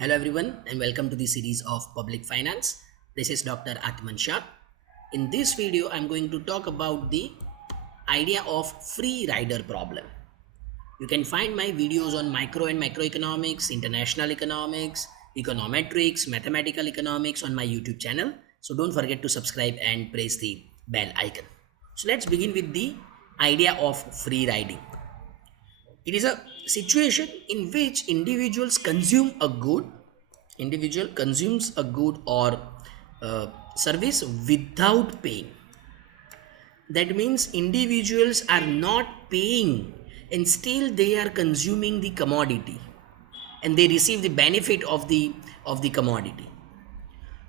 Hello everyone and welcome to the series of Public Finance. This is Dr. Atman Shah. In this video, I'm going to talk about the idea of free rider problem. You can find my videos on micro and microeconomics, international economics, econometrics, mathematical economics on my YouTube channel. So don't forget to subscribe and press the bell icon. So let's begin with the idea of free riding. It is a situation in which individual consumes a good or service without paying. That means individuals are not paying and still they are consuming the commodity and they receive the benefit of the commodity.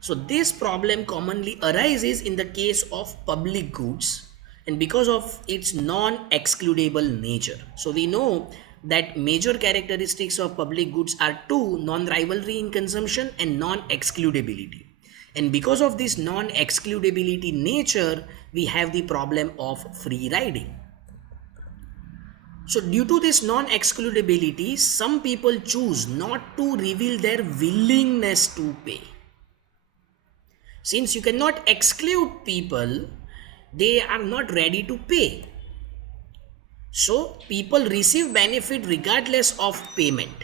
So this problem commonly arises in the case of public goods and because of its non-excludable nature. So we know that major characteristics of public goods are two: non-rivalry in consumption and non-excludability. And because of this non-excludability nature, we have the problem of free riding. So due to this non-excludability, some people choose not to reveal their willingness to pay. Since you cannot exclude people, they are not ready to pay. So people receive benefit regardless of payment.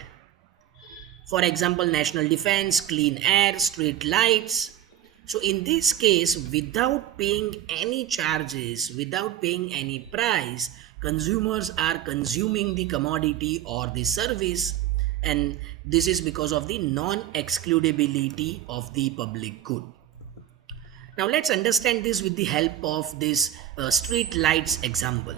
For example, national defense, clean air, street lights. So in this case, without paying any charges, without paying any price, consumers are consuming the commodity or the service, and this is because of the non-excludability of the public good. Now let's understand this with the help of this street lights example.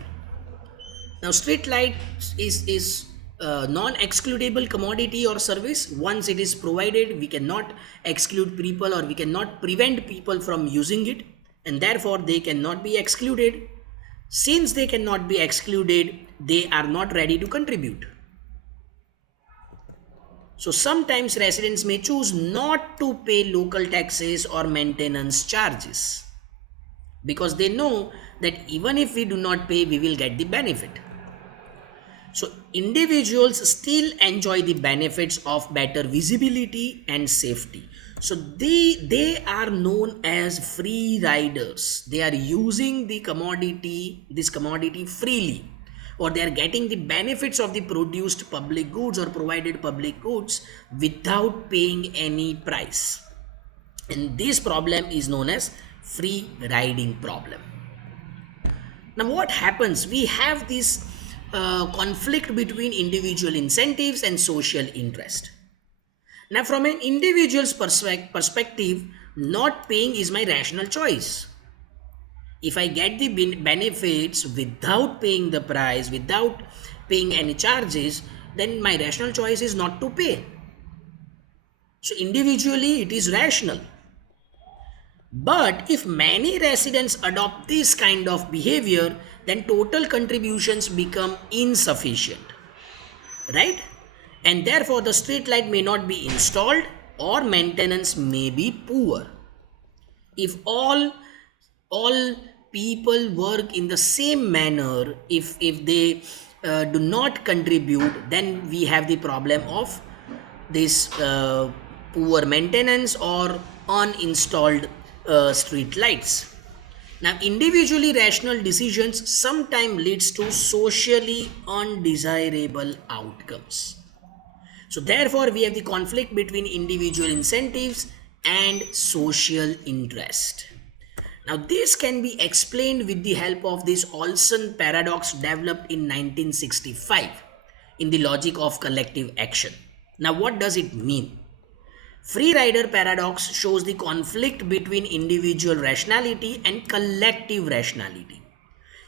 Now street lights is non-excludable commodity or service. Once it is provided, we cannot exclude people or we cannot prevent people from using it, and therefore they cannot be excluded. Since they cannot be excluded, they are not ready to contribute. So sometimes residents may choose not to pay local taxes or maintenance charges because they know that even if we do not pay, we will get the benefit. So individuals still enjoy the benefits of better visibility and safety. So they are known as free riders. They are using this commodity freely, or they are getting the benefits of the produced public goods or provided public goods without paying any price. And this problem is known as free riding problem. Now what happens? We have this conflict between individual incentives and social interest. Now from an individual's perspective, not paying is my rational choice. If I get the benefits without paying the price, without paying any charges, then my rational choice is not to pay. So individually it is rational. But if many residents adopt this kind of behavior, then total contributions become insufficient, right? And therefore the street light may not be installed or maintenance may be poor. If all people work in the same manner, if they do not contribute, then we have the problem of this poor maintenance or uninstalled street lights. Now individually rational decisions sometimes leads to socially undesirable outcomes. So therefore we have the conflict between individual incentives and social interest. Now this can be explained with the help of this Olson paradox developed in 1965 in the logic of collective action. Now what does it mean? Free rider paradox shows the conflict between individual rationality and collective rationality.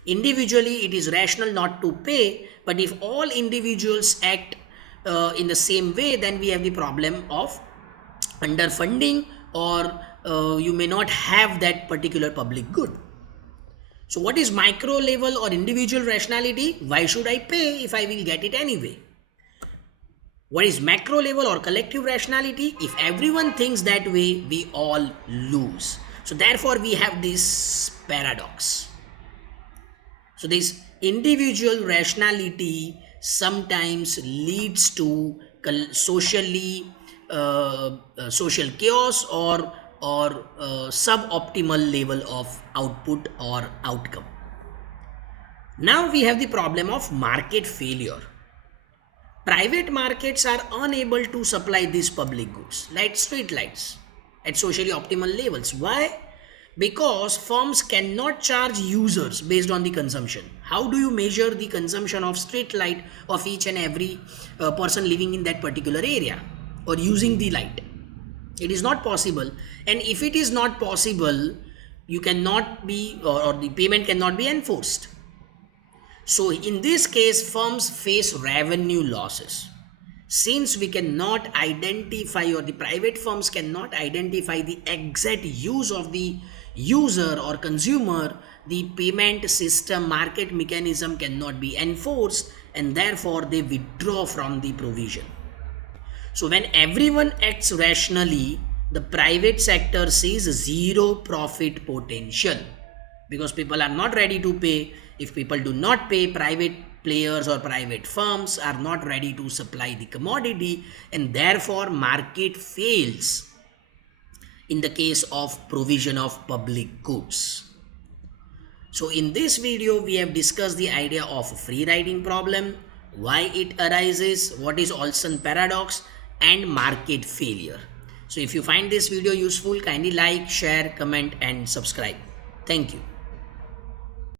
Individually, it is rational not to pay, but if all individuals act in the same way, then we have the problem of underfunding, or you may not have that particular public good. So what is micro level or individual rationality? Why should I pay if I will get it anyway? What is macro level or collective rationality? If everyone thinks that way, we all lose. So therefore we have this paradox. So this individual rationality sometimes leads to socially social chaos or suboptimal level of output or outcome. Now we have the problem of market failure. Private markets are unable to supply these public goods, like street lights, at socially optimal levels. Why? Because firms cannot charge users based on the consumption. How do you measure the consumption of street light of each and every person living in that particular area or using the light? It is not possible. And if it is not possible, you cannot be, or the payment cannot be enforced. So in this case, firms face revenue losses. Since we cannot identify, or the private firms cannot identify the exact use of the user or consumer, the payment system market mechanism cannot be enforced, and therefore they withdraw from the provision. So when everyone acts rationally, the private sector sees zero profit potential because people are not ready to pay. If people do not pay, private players or private firms are not ready to supply the commodity, and therefore market fails in the case of provision of public goods. So in this video, we have discussed the idea of free riding problem, why it arises, what is Olson paradox, and market failure. So if you find this video useful, kindly like, share, comment, and subscribe. Thank you.